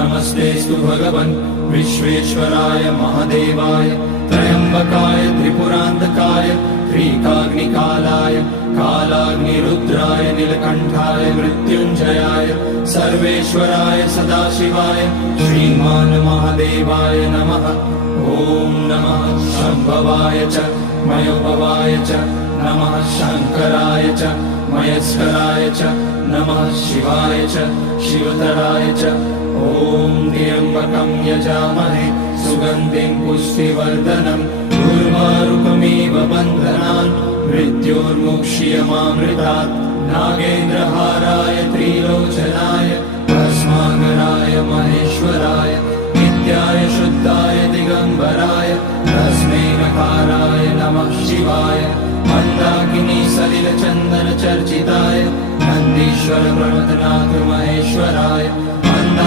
नमस्तेऽस्तु भगवन् विश्वेश्वराय महादेवाय त्र्यम्बकाय त्रिपुरान्तकाय त्रिकाग्निकालाय कालाग्निरुद्राय नीलकण्ठाय मृत्युञ्जयाय सर्वेश्वराय सदाशिवाय श्रीमान् महादेवाय नमः। ॐ नमः शम्भवाय च मयोभवाय च नमः शङ्कराय च मयस्कराय च नमः शिवाय च शिवतराय च। ॐ त्र्यम्बकं यजामहे सुगन्धिं पुष्टिवर्धनम् उर्वारुकमिव बन्धनान् मृत्योर्मुक्ष्यमामृतात्। नागेन्द्रहाराय त्रिलोचनाय भस्माकराय महेश्वराय नित्याय शुद्धाय दिगम्बराय तस्मै नकाराय नमः शिवाय। मन्दाकिनी सलिलचन्दन चर्चिताय नन्दीश्वर प्रमथनाथ महेश्वराय